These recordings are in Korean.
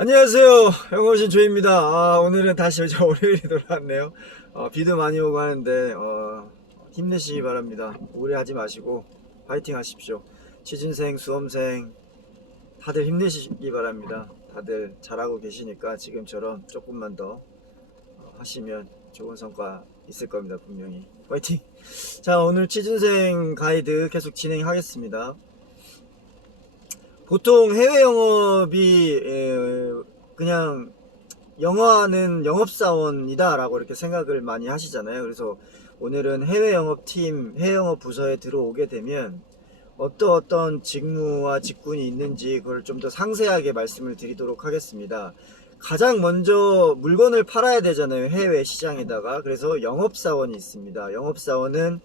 안녕하세요. 영어신 조입니다. 오늘은 다시 월요일이 돌아왔네요. 비도 많이 오고 하는데, 힘내시기 바랍니다. 우울해하지 마시고, 파이팅 하십시오. 취준생, 수험생, 다들 힘내시기 바랍니다. 다들 잘하고 계시니까 지금처럼 조금만 더 하시면 좋은 성과 있을 겁니다. 분명히. 파이팅! 자, 오늘 취준생 가이드 계속 진행하겠습니다. 보통 해외 영업이 그냥 영어하는 영업사원이다 라고 이렇게 생각을 많이 하시잖아요. 그래서 오늘은 해외 영업팀, 해외 영업 부서에 들어오게 되면 어떤 직무와 직군이 있는지 그걸 좀 더 상세하게 말씀을 드리도록 하겠습니다. 가장 먼저 물건을 팔아야 되잖아요. 해외 시장에다가. 그래서 영업사원이 있습니다. 영업사원은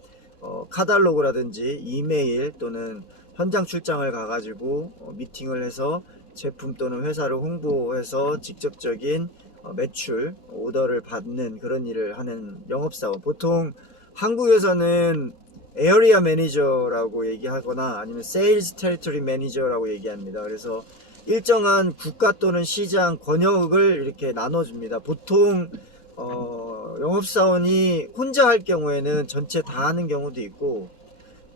카탈로그라든지 이메일 또는 현장 출장을 가가지고 미팅을 해서 제품 또는 회사를 홍보해서 직접적인 매출, 오더를 받는 그런 일을 하는 영업사원. 보통 한국에서는 에어리아 매니저라고 얘기하거나 아니면 세일즈 테리토리 매니저라고 얘기합니다. 그래서 일정한 국가 또는 시장 권역을 이렇게 나눠줍니다. 보통 영업사원이 혼자 할 경우에는 전체 다 하는 경우도 있고,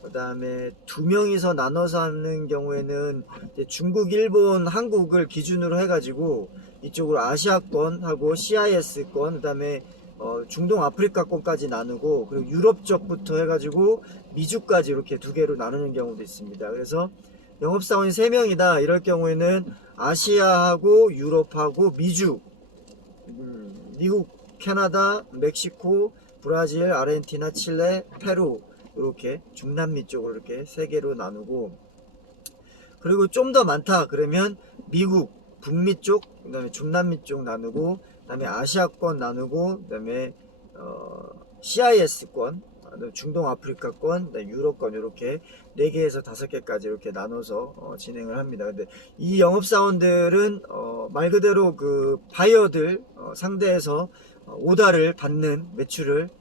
그 다음에 두 명이서 나눠서 하는 경우에는 중국, 일본, 한국을 기준으로 해가지고 이쪽으로 아시아권하고 CIS권, 그 다음에 중동 아프리카권까지 나누고, 그리고 유럽 쪽부터 해가지고 미주까지 이렇게 두 개로 나누는 경우도 있습니다. 그래서 영업사원이 3명이다 이럴 경우에는 아시아하고 유럽하고 미주, 미국, 캐나다, 멕시코, 브라질, 아르헨티나, 칠레, 페루, 이렇게 중남미 쪽으로 이렇게 3개로 나누고, 그리고 좀 더 많다 그러면 미국 북미 쪽, 그 다음에 중남미 쪽 나누고, 그 다음에 아시아권 나누고, 그 다음에 CIS권, 중동 아프리카권, 유럽권, 이렇게 4개에서 5개까지 이렇게 나눠서 진행을 합니다. 근데 이 영업사원들은 말 그대로 그 바이어들 상대해서 오다를 받는, 매출을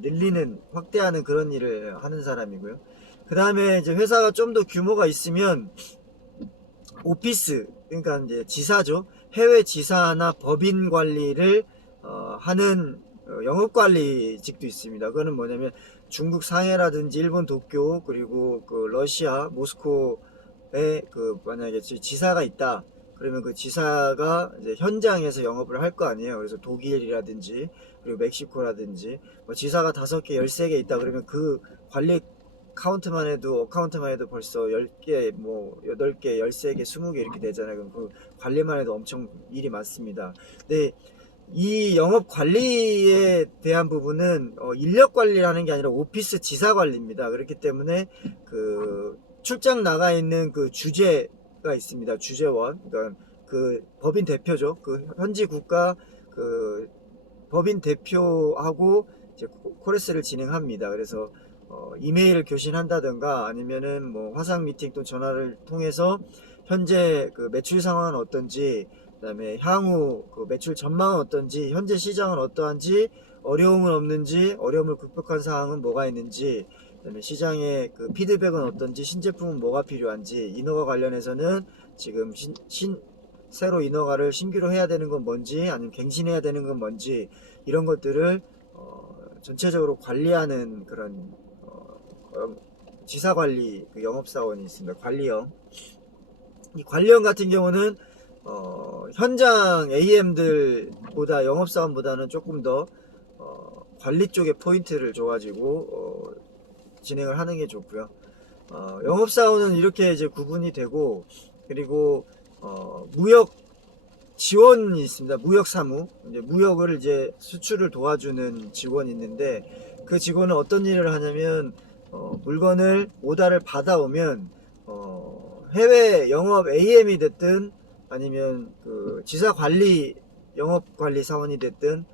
늘리는, 확대하는 그런 일을 하는 사람이고요. 그 다음에 이제 회사가 좀 더 규모가 있으면 오피스, 그러니까 이제 지사죠. 해외 지사나 법인 관리를 하는 영업관리직도 있습니다. 그거는 뭐냐면 중국 상해라든지 일본 도쿄, 그리고 그 러시아 모스코에 그 만약에 지사가 있다 그러면 그 지사가 이제 현장에서 영업을 할 거 아니에요. 그래서 독일이라든지 그리고 멕시코라든지 지사가 5개, 13개 있다 그러면 그 관리 카운트만 해도, 어카운트만 해도 벌써 10개, 8개, 13개, 20개 이렇게 되잖아요. 그럼 그 관리만 해도 엄청 일이 많습니다. 근데 이 영업 관리에 대한 부분은 인력 관리를 하는 게 아니라 오피스 지사 관리입니다. 그렇기 때문에 그 출장 나가 있는 그 주재가 있습니다. 주재원, 그러니까 그 법인 대표죠. 그 현지 국가 그 법인 대표하고 이제 코레스를 진행합니다. 그래서 이메일을 교신한다든가 아니면은 뭐 화상 미팅 또 전화를 통해서 현재 그 매출 상황은 어떤지, 그다음에 향후 그 매출 전망은 어떤지, 현재 시장은 어떠한지, 어려움은 없는지, 어려움을 극복한 사항은 뭐가 있는지, 그다음에 시장의 그 피드백은 어떤지, 신제품은 뭐가 필요한지, 인허가 관련해서는 지금 새로 인허가를 신규로 해야 되는 건 뭔지, 아니면 갱신해야 되는 건 뭔지, 이런 것들을 전체적으로 관리하는 그런 지사관리 그 영업사원이 있습니다. 관리형. 이 관리형 같은 경우는 현장 AM들보다, 영업사원보다는 조금 더 관리 쪽에 포인트를 줘가지고 진행을 하는 게 좋고요. 영업사원은 이렇게 이제 구분이 되고, 그리고 무역 지원이 있습니다. 무역사무, 이제 무역을 이제 수출을 도와주는 직원이 있는데, 그 직원은 어떤 일을 하냐면 물건을 오다를 받아오면 해외 영업 AM이 됐든 아니면 그 지사 관리 영업 관리 사원이 됐든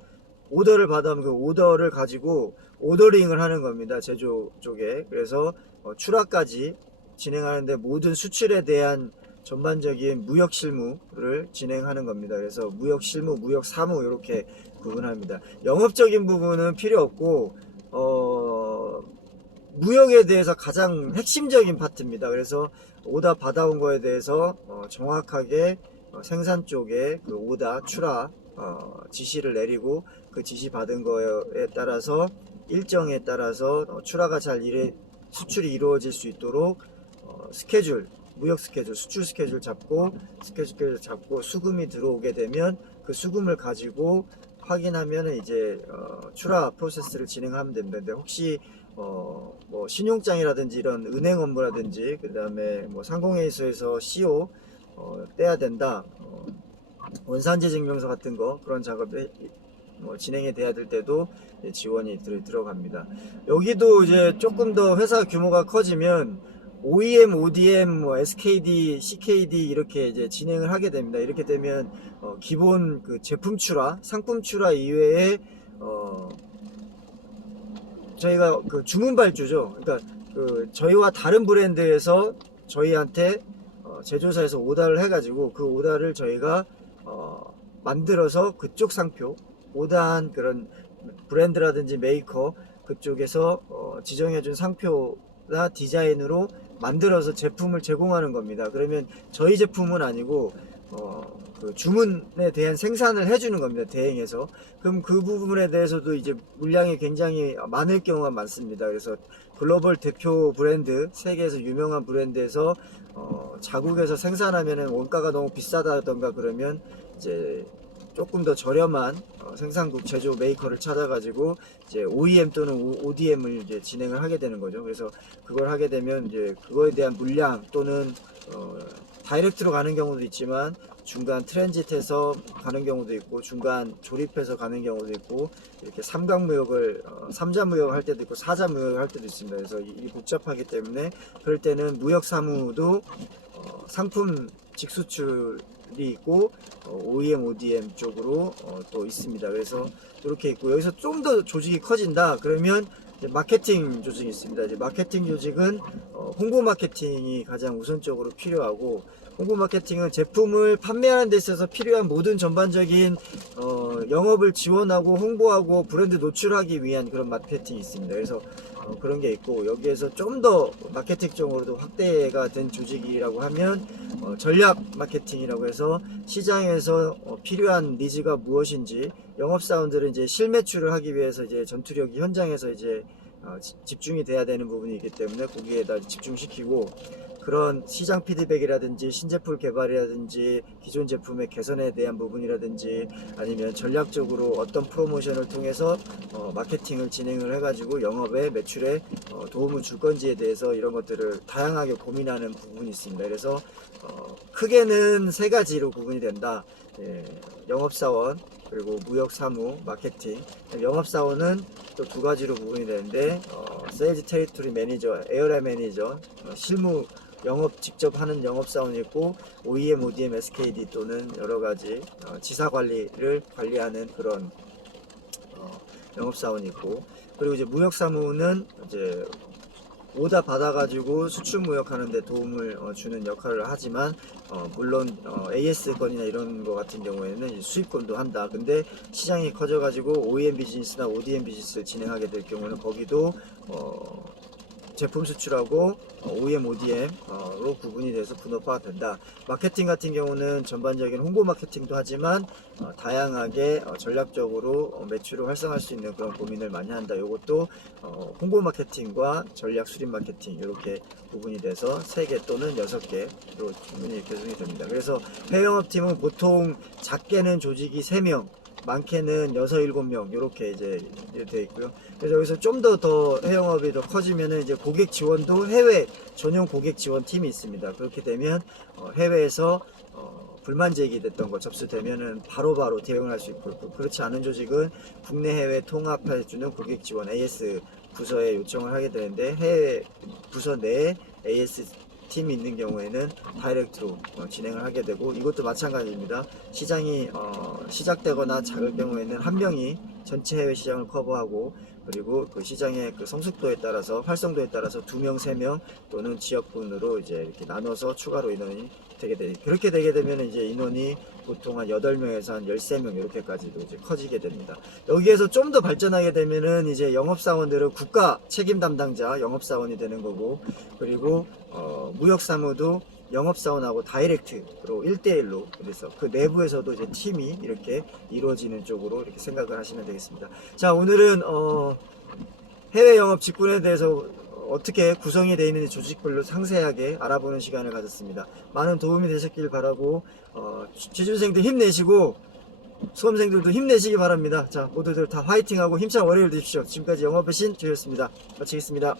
오더를 받아오면 그 오더를 가지고 오더링을 하는 겁니다. 제조 쪽에. 그래서 출하까지 진행하는데 모든 수출에 대한 전반적인 무역 실무를 진행하는 겁니다. 그래서 무역 실무, 무역 사무 이렇게 구분합니다. 영업적인 부분은 필요 없고 무역에 대해서 가장 핵심적인 파트입니다. 그래서 오다 받아온 거에 대해서 정확하게 생산 쪽에 그 오다, 출하 지시를 내리고 그 지시 받은 거에 따라서 일정에 따라서 출하가 잘 수출이 이루어질 수 있도록 스케줄, 무역 스케줄, 수출 스케줄 잡고 수금이 들어오게 되면 그 수금을 가지고 확인하면 이제 출하 프로세스를 진행하면 됩니다. 근데 혹시 뭐 신용장이라든지 이런 은행 업무라든지 그 다음에 뭐 상공회의소에서 CO 떼야 된다, 원산지 증명서 같은 거 그런 작업에 진행이 돼야 될 때도 지원이 들어갑니다. 여기도 이제 조금 더 회사 규모가 커지면 OEM, ODM, SKD, CKD 이렇게 이제 진행을 하게 됩니다. 이렇게 되면 기본 그 제품 출하, 상품 출하 이외에 저희가 그 주문 발주죠. 그러니까 그 저희와 다른 브랜드에서 저희한테 제조사에서 오다를 해가지고 그 오다를 저희가 만들어서 그쪽 상표, 오다한 그런 브랜드라든지 메이커 그쪽에서 지정해준 상표나 디자인으로 만들어서 제품을 제공하는 겁니다. 그러면 저희 제품은 아니고 그 주문에 대한 생산을 해주는 겁니다. 대행해서. 그럼 그 부분에 대해서도 이제 물량이 굉장히 많을 경우가 많습니다. 그래서 글로벌 대표 브랜드, 세계에서 유명한 브랜드에서 자국에서 생산하면은 원가가 너무 비싸다던가 그러면 이제 조금 더 저렴한 생산국 제조 메이커를 찾아가지고 이제 OEM 또는 ODM을 이제 진행을 하게 되는 거죠. 그래서 그걸 하게 되면 이제 그거에 대한 물량 또는 다이렉트로 가는 경우도 있지만 중간 트랜짓해서 가는 경우도 있고 중간 조립해서 가는 경우도 있고 이렇게 삼각무역을 3자 무역을 할 때도 있고 4자 무역을 할 때도 있습니다. 그래서 이게 복잡하기 때문에 그럴 때는 무역사무도 상품 직수출이 있고 OEM, ODM 쪽으로 또 있습니다. 그래서 이렇게 있고 여기서 좀 더 조직이 커진다 그러면 이제 마케팅 조직이 있습니다. 이제 마케팅 조직은 홍보 마케팅이 가장 우선적으로 필요하고 홍보 마케팅은 제품을 판매하는 데 있어서 필요한 모든 전반적인 영업을 지원하고 홍보하고 브랜드 노출하기 위한 그런 마케팅이 있습니다. 그래서 그런 게 있고 여기에서 좀 더 마케팅적으로도 확대가 된 조직이라고 하면 전략 마케팅이라고 해서 시장에서 필요한 니즈가 무엇인지 영업사원들은 이제 실매출을 하기 위해서 이제 전투력이 현장에서 이제 집중이 돼야 되는 부분이기 때문에 거기에다 집중시키고 그런 시장 피드백이라든지 신제품 개발이라든지 기존 제품의 개선에 대한 부분이라든지 아니면 전략적으로 어떤 프로모션을 통해서 마케팅을 진행을 해가지고 영업에 매출에 도움을 줄 건지에 대해서 이런 것들을 다양하게 고민하는 부분이 있습니다. 그래서 크게는 세 가지로 구분이 된다. 영업사원 그리고 무역사무, 마케팅. 영업사원은 또 두 가지로 구분이 되는데 세일즈 테리토리 매니저, 에어라인 매니저, 실무 영업 직접 하는 영업사원이 있고 OEM, ODM, SKD 또는 여러가지 지사 관리를 관리하는 그런 영업사원이 있고 그리고 이제 무역사무는 이제 오다 받아가지고 수출 무역하는데 도움을 주는 역할을 하지만 물론 AS 건이나 이런 거 같은 경우에는 수입건도 한다. 근데 시장이 커져가지고 OEM 비즈니스나 ODM 비즈니스를 진행하게 될 경우는 거기도 제품 수출하고 OEM, ODM로 구분이 돼서 분업화가 된다. 마케팅 같은 경우는 전반적인 홍보 마케팅도 하지만 다양하게 전략적으로 매출을 활성화할 수 있는 그런 고민을 많이 한다. 이것도 홍보 마케팅과 전략 수립 마케팅 이렇게 구분이 돼서 3개 또는 6개로 구분이 개선이 됩니다. 그래서 해외영업팀은 보통 작게는 조직이 3명 많게는 6, 7명 이렇게 이제 되어 있고요. 그래서 여기서 좀 더 해외영업이 더 커지면은 이제 고객 지원도 해외 전용 고객 지원 팀이 있습니다. 그렇게 되면 해외에서 불만 제기됐던 거 접수되면은 바로바로 대응을 할 수 있고 그렇지 않은 조직은 국내 해외 통합해주는 고객 지원 AS 부서에 요청을 하게 되는데 해외 부서 내에 AS 팀이 있는 경우에는 다이렉트로 진행을 하게 되고 이것도 마찬가지입니다. 시장이 시작되거나 작을 경우에는 한 명이 전체 해외 시장을 커버하고 그리고 그 시장의 그 성숙도에 따라서 활성도에 따라서 2명, 3명 또는 지역군으로 이제 이렇게 나눠서 추가로 인원이 되게 그렇게 되게 되면 이제 인원이 보통 한 8명에서 한 13명 이렇게까지도 이제 커지게 됩니다. 여기에서 좀 더 발전하게 되면은 이제 영업사원들은 국가 책임 담당자 영업사원이 되는 거고 그리고 무역사무도 영업사원하고 다이렉트로 1대1로, 그래서 그 내부에서도 이제 팀이 이렇게 이루어지는 쪽으로 이렇게 생각을 하시면 되겠습니다. 자, 오늘은 해외 영업 직군에 대해서 어떻게 구성이 되어 있는지 조직별로 상세하게 알아보는 시간을 가졌습니다. 많은 도움이 되셨길 바라고, 취준생들 힘내시고 수험생들도 힘내시기 바랍니다. 자, 모두들 다 화이팅하고 힘찬 월요일 되십시오. 지금까지 영업의 신 조였습니다. 마치겠습니다.